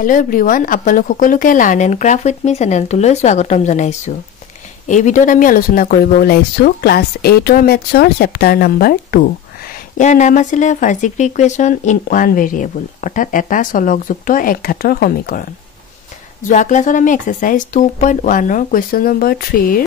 Hello everyone, আপোনালোক সকলোকে Learn and Craft with me চেনেলটোলৈ স্বাগতম জনাইছো। এই ভিডিঅ'ত আমি আলোচনা কৰিব ওলাইছো ক্লাছ 8 ৰ মেথছৰ চেপ্টাৰ নম্বৰ 2। ইয়াৰ নাম আছিল first degree equation in one variable, অৰ্থাৎ এটা চলকযুক্ত এক ঘাতৰ সমীকৰণ। যোৱা ক্লাছত আমি এক্সাৰসাইজ 2.1 ৰ কুৱেশ্যন নম্বৰ 3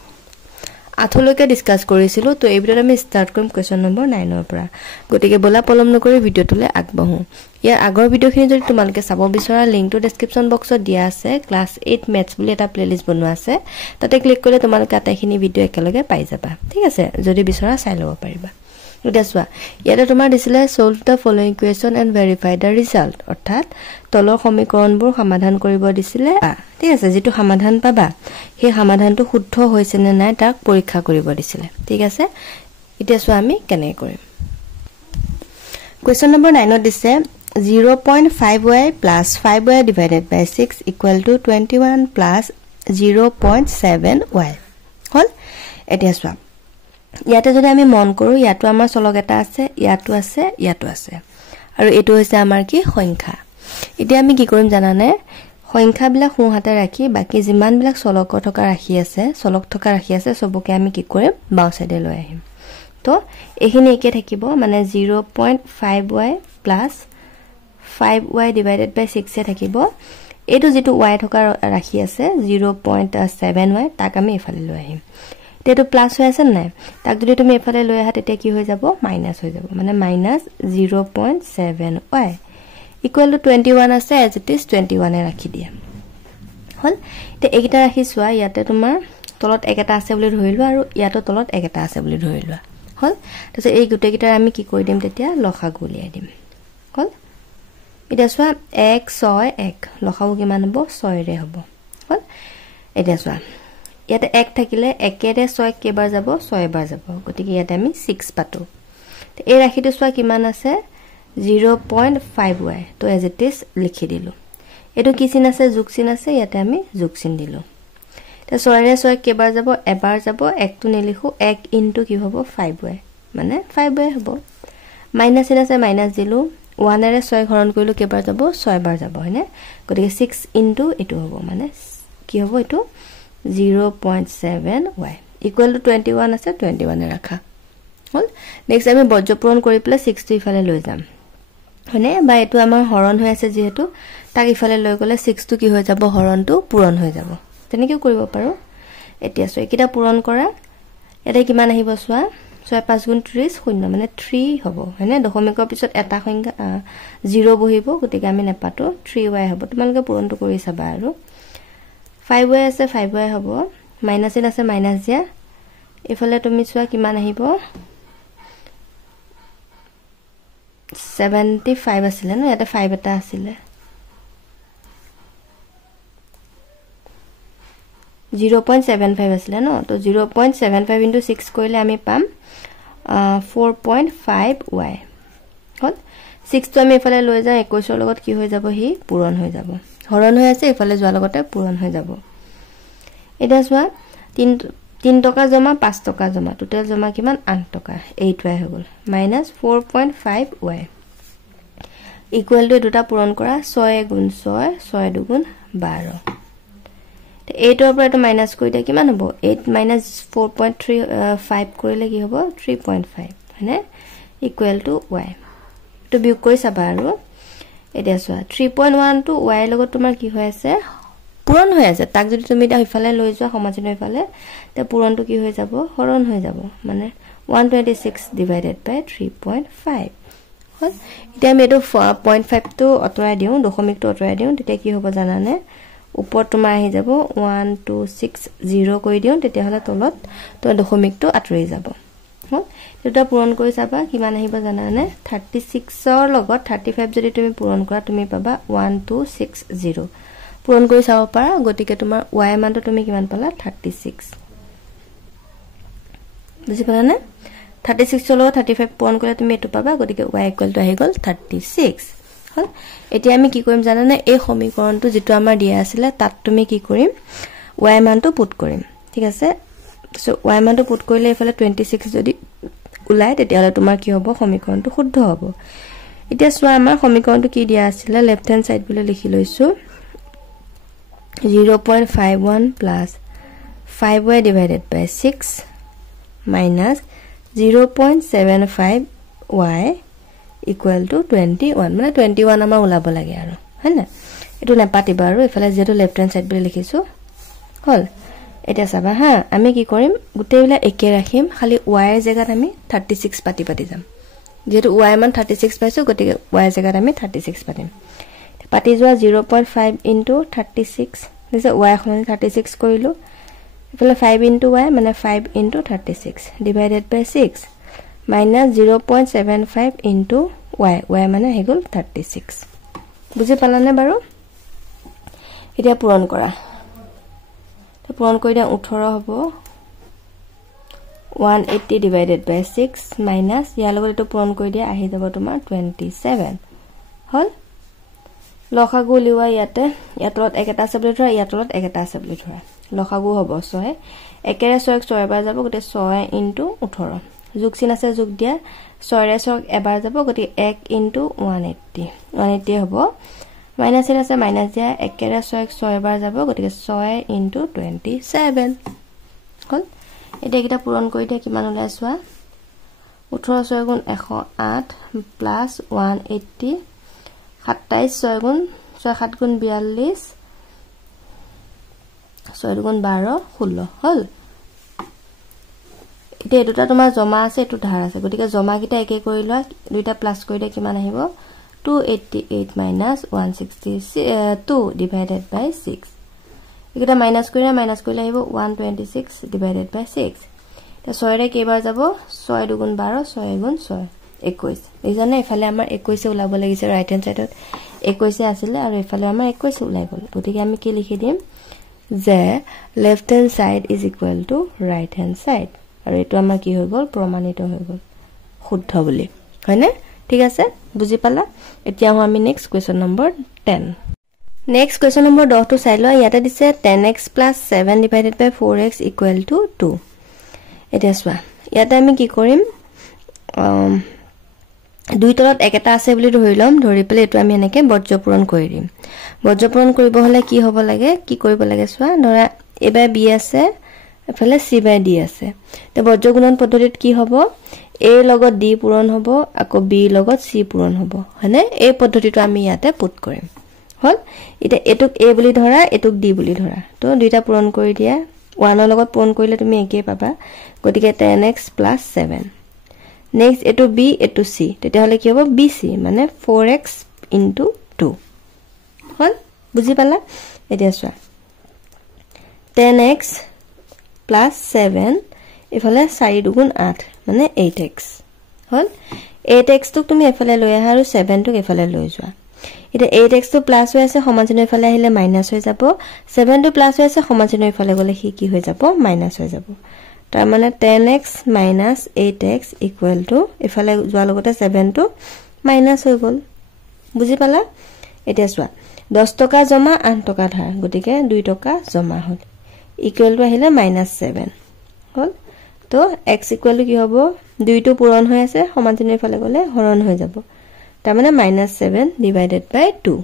আঠলৈকে ডিসকাস কৰিছিলো। তো এই ভিডিঅ'ত আমি স্টাৰ্ট কৰিম কুৱেশ্যন নম্বৰ 9 ৰ পৰা। গতিকে বলা পলম নকৰি ভিডিঅ'টোলৈ আগবাঢ়ো। ইয়াৰ আগৰ ভিডিঅ'খিনি যদি তোমালোকে চাব বিচৰা লিংকটো ডেসক্ৰিপচন বক্সত দিয়া আছে। ক্লাছ 8 মেথছ বুলি এটা প্লেলিষ্ট বনোৱা আছে, তাতে ক্লিক কৰিলে তোমালোকে আটাইখিনি ভিডিঅ' একেলগে পাই যাবা। ঠিক আছে, যদি বিচৰা চাই ল'ব পাৰিবা। এতিয়া চোৱা, ইয়াতে তোমাৰ দিছিলে solve the following equation and verify the result, অৰ্থাৎ তলৰ সমীকৰণবোৰ সমাধান কৰিব দিছিলে। ঠিক আছে, যেটো সমাধান পাবা সেই সমাধানটো শুদ্ধ হৈছে নে নাই তাক পৰীক্ষা কৰিব দিছিলে। ঠিক আছে, এতিয়া চোৱা আমি কেনে কৰিম। কুৱেশ্যন নম্বৰ 9 ত দিছে 0.5y plus 5y divided by 6 equal to 21 plus 0.7y হল। এতিয়া চোৱা, ইয়াতে যদি আমি মন কৰো, ইয়াতো আমাৰ চলক এটা আছে, ইয়াতো আছে, ইয়াতো আছে, আৰু এটো হৈছে আমাৰ কি সংখ্যা। এতিয়া আমি কি কৰিম জানানে, সংখ্যাবিলাক সোঁ হাতে ৰাখি বাকি যিমান বিলাক চলক থকা ৰাখি আছে সবকে আমি কি কৰিম বাও সাইডে লৈ আহিম। তো এখিনি একে থাকিব, মানে 0.5y plus 5y divided by 6 এ থাকিব। এটো যেটো y থকা ৰাখি আছে 0.7y তাক আমি এফালে লৈ আহিম। তেটো প্লাস হৈ আছে নাই, তাক যদি তুমি এফালে লৈ আহা তেতিয়া কি হৈ যাব মাইনাস হৈ যাব, মানে মাইনাস 0.7y equal to 21 আছে, as it is 21 এ ৰাখি দিয়া হল। তে এইটা ৰাখি চোৱা, ইয়াতে তোমাৰ তলত এক এটা আছে বুলি ধৰিলো আৰু ইয়াতো তলত এক এটা আছে বুলি ধৰিলো হল। তাৰপিছত এই গুটেকিটাৰ আমি কি কৰি দিম, তেতিয়া লসাগু উলিয়াই দিম হল। এতিয়া চোৱা 1 6 1 লসাগু কিমান হ'ব 6 ৰে হ'ব হল। এতিয়া চোৱা, ইয়াতে 1 থাকিলে 1 ৰে 6 কেবাৰ যাব 6 বাৰ যাব, গতিকে ইয়াতে আমি 6 পাতো। তে এই ৰাখিটো চোৱা কিমান আছে 0.5y, তো as it is লিখি দিলো। এটো কি চিন আছে যোগ চিন আছে, ইয়াতে আমি যোগ চিন দিলো। তে 6 ৰে 6 কেবাৰ যাব এবাৰ যাব, 1 টো নেলিখো, 1 ইনটু কি হ'ব 5y, মানে 5y হ'ব। মাইনাস চিন আছে মাইনাস দিলো, 1 ৰে 6 হৰণ কৰিলো কেবাৰ যাব 6 বাৰ যাব হয়নে, গতিকে 6 ইনটু এটো হ'ব, মানে কি হ'ব এটো 0.7y equal to 21 আছে 21 এ ৰাখা হল। নেক্সট আমি বজ্ৰ পূৰণ কৰি পেলাই 6 টো ইফালে লৈ যাম হয়নে, বা এটো আমাৰ হৰণ হৈ আছে যেহেতু তাক ইফালে লৈ গলে 6 টো কি হৈ যাব হৰণটো পূৰণ হৈ যাব, তেনেকৈ কৰিব পাৰো। এতিয়া চোৱা কিটা পূৰণ কৰা, এটা কিমান আহিব চোৱা 6 5 গুণ 30 শূন্য, মানে 3 হ'ব হয়নে। দশমিকৰ পিছত এটা সংখ্যা 0 বহিব, গতিকে আমি নেপাতো 3y হ'ব। তোমালোকে পূৰণটো কৰি চাবা। আৰু 5y আছে 5y হ'ব, মাইনাস চিন আছে মাইনাস দিয়া, ইফালে তুমি চোৱা কিমান আহিব 75 আছিল ন, ইয়াতে 5 এটা আছিল, 0.75 আছিল ন, তো 0.75 into 6 কৰিলে আমি পাম 4.5y হল। 6 টো আমি এফালে লৈ যাওঁ, 21 ৰ লগত কি হৈ যাব হি পূৰণ হৈ যাব, হৰণ হৈ আছে এফালে যোৱাৰ লগতে পূৰণ হৈ যাব। এটা চোৱা 3 টকা জমা 5 টকা জমা, টোটাল জমা কিমান 8 টকা, 8y হৈ গল, মাইনাস 4.5y ইকুৱেল টু দুটা পূৰণ কৰা 6 গুণ 6 6 দুগুণ 12। তে 8 ৰ পৰা এটো মাইনাস কৰি দিয়া কিমান হ'ব 8 minus 4.35 কৰিলে কি হ'ব 3.5 হয়নে, ইকুৱেল টু y। তো বিয়োগ কৰি চাবা। আৰু এতিয়া চোৱা 3.1 টু y লগত তোমাৰ কি হৈ আছে পূৰণ হৈ আছে, তাক যদি তুমি এটা ইফালে লৈ যোৱা সমাজনৰ ইফালে, তে পূৰণটো কি হৈ যাব হৰণ হৈ যাব, মানে 126 divided by 3.5 হল। এতিয়া আমি এটো 0.5 টো অতৰাই দিও, দশমিকটো অতৰাই দিও, তেতিয়া কি হ'ব জানানে, ওপৰত তোমাৰ আহি যাব 1260 কৰি দিও, তেতিয়া হলে তলত তো দশমিকটো আতৰি যাব হল। এটা পূৰণ কৰি চাবা কিমান আহিব জানানে, 36 ৰ লগত 35 যদি তুমি পূৰণ কৰা তুমি পাবা 1260। পূৰণ কৰি চাব পাৰা, গতিকে তোমাৰ y মানটো তুমি কিমান পালা 36, বুজি পালা নে। 36 ৰ লগত 35 পূৰণ কৰিলে তুমি এটো পাবা, গতিকে y ইকুৱেল টু আহি গল 36 হল। এতিয়া আমি কি কৰিম জানানে, এই সমীকৰণটো যেটো আমাৰ দিয়া আছিল তাত তুমি কি কৰিম y মানটো পুট কৰিম। ঠিক আছে, সো y মানটো পুট কৰিলে ইফালে 26 যদি উলাই, তেতিয়া হলে তোমাৰ কি হ'ব সমীকৰণটো শুদ্ধ হ'ব। এতিয়া চোৱা আমাৰ সমীকৰণটো কি দিয়া আছিল, লেফট হ্যান্ড সাইড বুলি লিখি লৈছো 0.51 plus 5y divided by 6 minus 0.75y equal to 21 মানে 21 আমাৰ ওলাব লাগে আৰু হয়না এটো নেপাতিবা আৰু ইফালে যেটো লেফট হ্যান্ড সাইড বুলি লিখিছো হল এটা চাবা হা আমি কি কৰিম গুটেইলা একে ৰাখিম খালি y এর জায়গাত আমি 36 পাতি যাম যেটো y মান 36 পাইছো গতিকে y এর জায়গাত আমি 36 পাতিম পাতি যোৱা 0.5 into 36 দিছে y খন 36 কৰিলো ইফালে 5 into y মানে 5 into 36 divided by 6 minus 0.75 into y মানে হৈ গল 36 বুজি পালানে বাৰু এটা পূৰণ কৰা তো পূৰণ কৰি দিয়া 18 হ'ব 180 divided by 6 minus ইয়াৰ লগত এটো পূৰণ কৰি দিয়া আহি যাব তোমাৰ 27 হল লখাগু লিওয়া ইয়াতে ইয়াতলত একটা আছে বুলি ধৰা ইয়াতলত একটা আছে বুলি ধৰা লখাগু হ'ব 6 একেৰে 6 6 এবাৰ যাব গতে 6 into 18 যোগ চিন আছে যোগ দিয়া 6 ৰে 6 এবাৰ যাব গতি 1 into 180 180 হ'ব মাইনাস চিন আছে মাইনাস দিয়া একেৰে 6 6 এবাৰ যাব গতি 6 into 27 হল এটা কিটা পূৰণ কৰি দিয়া কিমান ওলাই সোৱা 18 6 গুণ 108 plus 180 27 6 গুণ 6 7 গুণ 42 6 গুণ 12 16 হল এটা দুটা তোমাৰ জমা আছে এটো ধাৰ আছে গতিকে জমা কিটা একে কৰি লোৱা দুইটা প্লাস কৰি দিয়া কিমান আহিব 288 minus 162 divided by 6 এটা মাইনাস কৰিলে আহিব 126 divided by 6 তে 6 ৰে কেইবাৰ যাব 6 দুগুণ 12 6 গুণ 6 21 এইজনে ইফালে আমাৰ 21 ওলাব লাগিছে ৰাইট হ্যান্ড সাইডত 21 আছিল আৰু ইফালে আমাৰ 21 ওলাই গল গতিকে আমি কি লিখি দিম যে left hand side is equal to right hand side আৰু এটো আমাৰ কি হৈ গল প্ৰমাণিত হৈ গল শুদ্ধ বুলি হয়নে ঠিক আছে বুজি পালা এতিয়া আমি next question number 10 next question number 10 টো চাই লোৱা ইয়াতে দিছে 10x + 7 divided by 4x equal to 2 এটা সোৱা ইয়াতে আমি কি কৰিম দুই তলত একটা আছে বুলি ধৰি লম ধৰি পেলে এটো আমি এনেকে বৰ্জ্য পূৰণ কৰি দিম বৰ্জ্য পূৰণ কৰিব হলে কি হ'ব লাগে কি কৰিব লাগে সোৱা ধৰা a by b আছে এফালে c by d আছে তে বৰ্জ্য গুণন পদ্ধতিত কি হ'ব a লগত d পূৰণ হ'ব আকৌ b লগত c পূৰণ হ'ব হয়নে এই পদ্ধতিটো আমি ইয়াতে পুট কৰিম হল এটা এটুক a বুলি ধৰা এটুক d বুলি ধৰা তো দুইটা পূৰণ কৰি দিয়া 1 ৰ লগত পূৰণ কৰিলে তুমি একে পাবা গতিকে 10x + 7 নেক্সট এটো b এটো c তেতিয়া হলে কি হ'ব bc মানে 4x into 2 হল বুজি পালা এতিয়া চোৱা 10x + 7 ইফালে 4 দুগুণ 8 মানে 8x হল 8x টো তুমি এফালে লৈ আহা আৰু 7 টো এফালে লৈ যোৱা এটা 8x টো প্লাস হৈ আছে সমান চিহ্ন এফালে আহিলে মাইনাস হৈ যাব 7 টো প্লাস হৈ আছে সমান চিহ্ন এফালে গলে কি হৈ যাব মাইনাস হৈ যাব তাৰ মানে 10x - 8x = এফালে যোৱা লগতে 7 টো মাইনাস হৈ গল বুজি পালা এতিয়া চোৱা 10 টকা জমা 8 টকা ধাৰ গতিকে 2 টকা জমা হল ইকুৱেল টু আহিলে -7 হল তো x = কি হ'ব 2 টো পূৰণ হৈ আছে সমান চিহ্ন এফালে গলে হৰণ হৈ যাব তাৰ মানে -7 divided by 2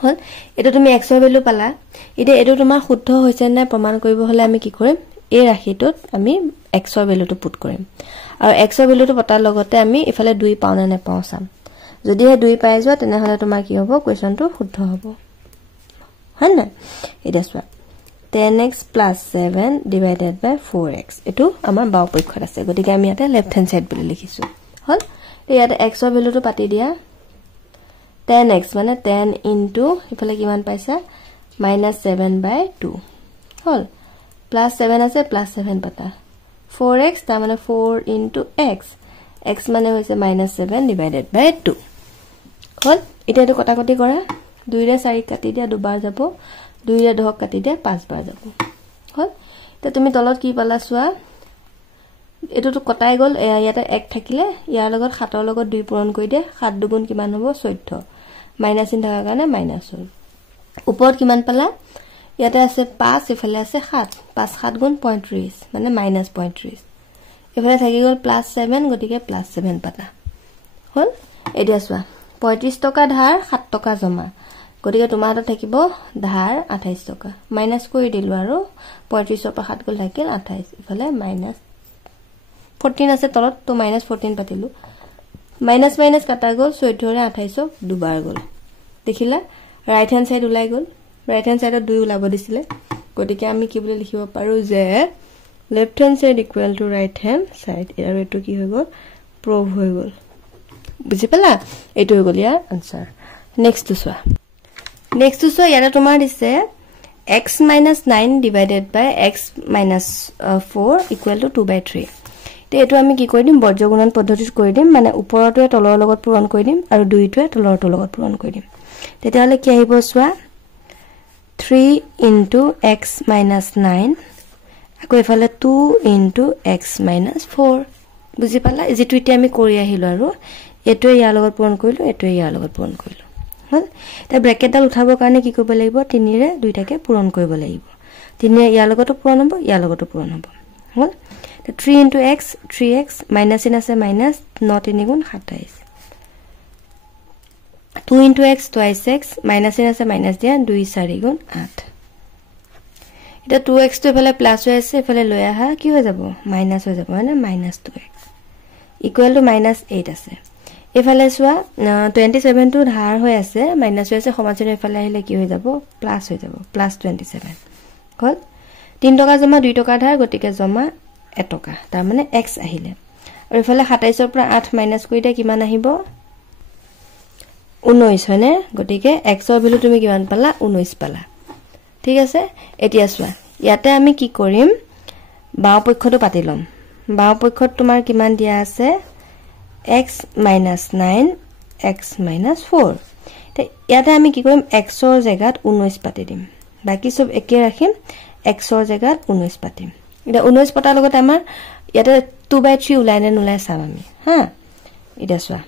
হল এটা তুমি x ৰ ভ্যালু পালা এটা এটো তোমাৰ শুদ্ধ হৈছে না প্ৰমাণ কৰিব হলে আমি কি কৰিম এই ৰাশিটোত আমি x ৰ ভ্যালুটো পুট কৰিম আৰু x ৰ ভ্যালুটো পতাৰ লগতে আমি ইফালে 2 পাও না নেপাও চাম যদি হে 2 পাই যোৱা তেনে হলে তোমাৰ কি হ'ব কোৱেশ্চনটো শুদ্ধ হ'ব হয় না এটা চোৱা 10x + 7 divided by 4x এটো আমাৰ বাও পক্ষত আছে গতিকে আমি ইয়াতে লেফট হ্যান্ড সাইড বুলি লিখিছো হল ইয়াতে x ৰ ভ্যালুটো পাতি দিয়া 10x মানে 10 into ইফালে কিমান পাইছা -7/2 হল +7 আছে +7 পাতা 4x তাৰ মানে 4 into x x মানে হৈছে -7 divided by 2 হল এটা এটো কটাকটি কৰা 2 ৰে 4 কাটি দিয়া দুবাৰ যাব 2 ৰে 10 কাটি দিয়া 5 বাৰ যাব হল তে তুমি তলত কি পালা সোৱা এটো তো কটাই গল ইয়াতে 1 থাকিলে ইয়াৰ লগত 7 ৰ লগত 2 পূৰণ কৰি দিয়ে 7 দুগুণ কিমান হ'ব 14 মাইনাস চিন থাকা কাৰণে মাইনাস হ'ল ওপৰত কিমান পালা ইয়াতে আছে 5 ইফালে আছে 7 5 7 গুণ 35 মানে -35 ইফালে থাকি গল +7 গতিকে +7 পাতা হল এতিয়া সোৱা 35 টকা ধাৰ 7 টকা জমা গতিকে তোমাৰ হাতত থাকিব ধাৰ 28 টকা মাইনাস কৰি দিলো আৰু 35 ৰ পৰা 7 গল থাকিল 28 ইফালে মাইনাস 14 আছে তলত তো মাইনাস 14 পাতিলো মাইনাস মাইনাস কাটা গল 14 ৰে 28 দুবাৰ গল দেখিলা রাইট হ্যান্ড সাইড উলাই গল রাইট হ্যান্ড সাইডত 2 উলাব দিছিলে গতিকে আমি কি বুলি লিখিব পাৰো যে left hand side equal to right hand side আৰু এটো কি হৈ গল প্ৰুভ হৈ গল বুজি পালা এটো হৈ গল ইয়াৰ আনসাৰ নেক্সট টু সোৱা ইয়াতে তোমাৰ দিছে x minus 9 divided by x minus 4 equal to 2/3 তে এটো আমি কি কৰি দিম বৰ্গগুণন পদ্ধতিত কৰি দিম মানে ওপৰটোৱে তলৰ লগত পূৰণ কৰি দিম আৰু দুইটোৱে তলৰটোৰ লগত পূৰণ কৰি দিম তেতিয়াহলে কি আহিব সোৱা 3 into x minus 9 আকৌ এফালে 2 into x minus 4 বুজি পালা যেটো ইতে আমি কৰি আহিলো আৰু এটোৱে ইয়াৰ লগত পূৰণ কৰিলো এটোৱে ইয়াৰ লগত পূৰণ কৰিলো হল তে ব্ৰেকেটডাল উঠাবৰ কাৰণে কি কৰিব লাগিব 3 ৰে দুইটাকে পূৰণ কৰিব লাগিব 3 ৰে ইয়াৰ লগতো পূৰণ হ'ব ইয়াৰ লগতো পূৰণ হ'ব হল তে 3 into x 3x minus in আছে minus 9 3 গুণ 27 2 into x twice x minus in আছে minus দিয়া 2 4 গুণ 8 এটা 2x তো এফালে প্লাস হৈ আছে এফালে লৈ আহা কি হৈ যাব মাইনাস হৈ যাব মানে minus 2x equal to minus 8 আছে এফালে সোৱা 27 টো ধাৰ হৈ আছে মাইনাস হৈ আছে সমাজৰ এফালে আহিলে কি হৈ যাব প্লাস হৈ যাব প্লাস 27 হল 3 টকা জমা 2 টকা ধাৰ গটিকে জমা 1 টকা তাৰ মানে x আহিলে আৰু এফালে 27 ৰ পৰা 8 মাইনাস কৰিলে কিমান আহিব 19 হয়নে গটিকে x ৰ ভ্যালু তুমি কিমান পালা 19 পালা ঠিক আছে এতিয়া সোৱা ইয়াতে আমি কি কৰিম বাও পক্ষটো পাতি লম বাও পক্ষত তোমাৰ কিমান দিয়া আছে x minus 9 x minus 4 তে ইয়াতে আমি কি কৰিম x ৰ জায়গাত 19 পাতি দিম বাকি সব একে ৰাখিম x ৰ জায়গাত 19 পাতিম এটা 19 পটাৰ লগত আমাৰ ইয়াতে 2/3 উলাই নে নুলাই চাম আমি হা এটা সোৱা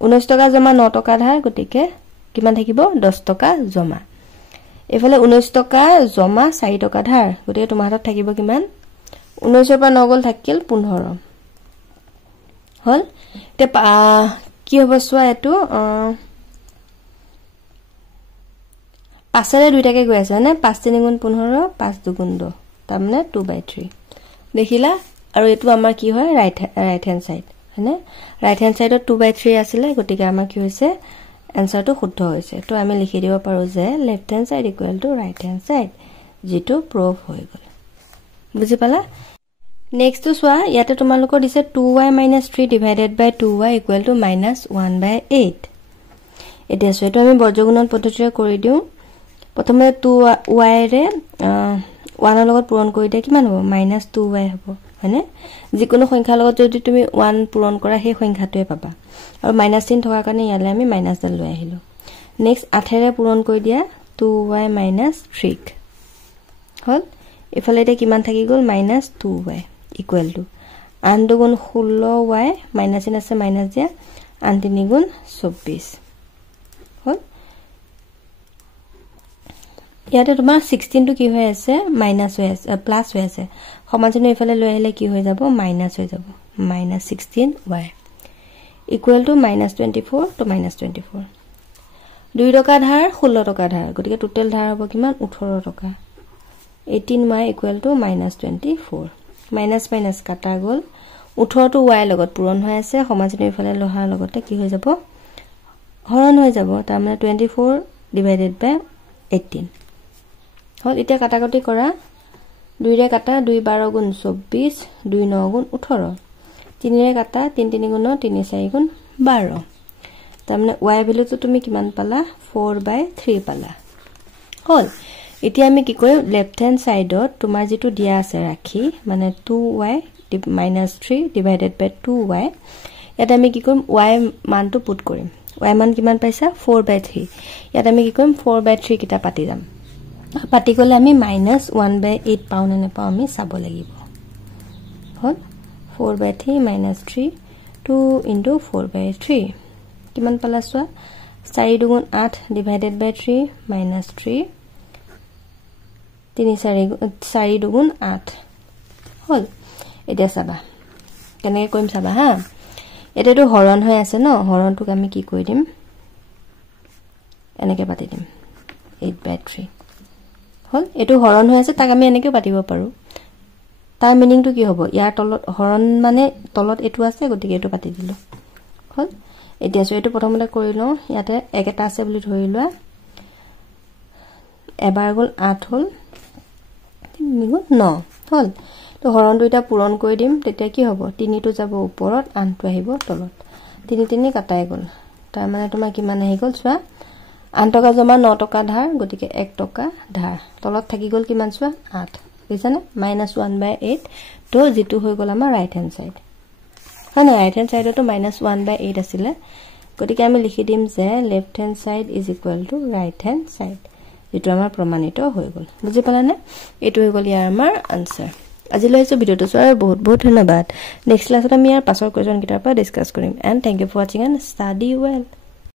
19 টকা জমা 9 টকা ধাৰ গটিকে কিমান থাকিব 10 টকা জমা এফালে 19 টকা জমা 4 টকা ধাৰ গটিকে তোমাৰ হাতত থাকিব কিমান 19 ৰ পৰা 9 গল থাকিল 15 হল তে কি হ'ব সোৱা এটো 5 ৰে দুইটাকে গৈ আছে মানে 5 3 গুণ 15 5 2 গুণ 2 তাৰ মানে 2/3 দেখিলা আৰু এটো আমাৰ কি হয় ৰাইট হ্যান্ড সাইড হয়নে ৰাইট হ্যান্ড সাইডত 2/3 আছিল গটিকে আমাৰ কি হৈছে আনসাৰটো শুদ্ধ হৈছে তো আমি লিখি দিব পাৰো যে left hand side equal to right hand side যেটো প্ৰুভ হৈ গল বুজি পালা নেক্সট টু সোৱা ইয়াতে তোমালোকৰ দিছে 2y - 3 divided by 2y equal to -1/8 এতিয়া সেটো আমি বৰ্গগুণন পদ্ধতিৰে কৰি দিও প্ৰথমে 2y ৰে 1 ৰ লগত পূৰণ কৰি দিয়া কিমান হ'ব -2y হ'ব হয়নে যিকোনো সংখ্যাৰ লগত যদি তুমি 1 পূৰণ কৰা সেই সংখ্যাটোৱে পাবা আৰু মাইনাস চিন থকা কাৰণে ইয়ালে আমি মাইনাস ডাল লৈ আহিলো নেক্সট 8 ৰে পূৰণ কৰি দিয়া 2y - 3 হল ইফালে এটা কিমান থাকি গল -2y equal to 8 2 গুণ 16y মাইনাস চিন আছে মাইনাস দিয়া 8 3 গুণ 24 হল ইয়াতে তোমাৰ 16 টো কি হৈ আছে মাইনাস হৈ আছে প্লাস হৈ আছে সমাজনে ইফালে লৈ আহিলে কি হৈ যাব মাইনাস হৈ যাব -16y equal to -24 to -24 2 টকা ধাৰ 16 টকা ধাৰ গটিকে টোটাল ধাৰ হ'ব কিমান 18 টকা 18y equal to -24 minus minus কাটা গল 18 টো y লগত পূৰণ হৈ আছে সমাজনে ইফালে লহাৰ লগতে কি হৈ যাব হৰণ হৈ যাব তাৰ মানে 24 divided by 18 হল এতিয়া কাটাকটি কৰা 2 ৰে কাটা 2 12 গুণ 24 2 9 গুণ 18 3 ৰে কাটা 3 3 গুণ 3 4 গুণ 12 তাৰ মানে y ভ্যালুটো তুমি কিমান পালা 4/3 পালা হল এতিয়া আমি কি কৰিম লেফট হ্যান্ড সাইডত তোমাৰ যেটো দিয়া আছে ৰাখি মানে 2y - 3 divided by 2y ইয়াত আমি কি কৰিম y মানটো পুট কৰিম y মান কিমান পাইছা 4/3 ইয়াত আমি কি কৰিম 4/3 কিটা পাতি যাম পাতি গলে আমি -1/8 পাও নে নাপাও আমি চাব লাগিব হল 4/3 - 3 2 into 4/3 কিমান পালা সোৱা 4 2 গুণ 8 divided by 3 -3 3 4 2 গুণ 8 হল এতিয়া চাবা কেনেকৈ কৰিম চাবা হা এটাটো হৰণ হৈ আছে ন হৰণটোক আমি কি কৰি দিম এনেকৈ পাতি দিম 8/3 হল এটো হৰণ হৈ আছে তাক আমি এনেকৈ পাতিব পাৰো তাৰ মিনিংটো কি হ'ব ইয়াৰ তলত হৰণ মানে তলত এটো আছে গতিকে এটো কাটি দিলো হল এতিয়া এটো প্ৰথমতে কৰি লও ইয়াতে এক এটা আছে বুলি ধৰি লোৱা এবাৰ গল 8 হল 3 গুণ 9 হল তো হৰণটো এটা পূৰণ কৰি দিম তেতিয়া কি হ'ব 3 টো যাব ওপৰত 8 টো আহিব তলত 3 3 কাটাই গল তাৰ মানে তোমাৰ কিমান আহি গল চোৱা 8 টকা জমা 9 টকা ধাৰ গতিকে 1 টকা ধাৰ তলত থাকি গল কিমান চোৱা 8 বুজিছানে -1/8 তো যেটো হৈ গল আমাৰ ৰাইট হ্যান্ড সাইড মানে ৰাইট হ্যান্ড সাইডটো -1/8 আছিল গতিকে আমি লিখি দিম যে left hand side is equal to right hand side যেটো আমাৰ প্ৰমাণিত হৈ গল বুজি পালানে এটো হৈ গল ইয়াৰ আমাৰ আনসাৰ আজি লৈছো ভিডিওটো চোৱাৰ বহুত বহুত ধন্যবাদ নেক্সট ক্লাছত আমি ইয়াৰ পাছৰ কোৱেশ্চন কিটাৰ পৰা ডিসকাস কৰিম and thank you for watching and study well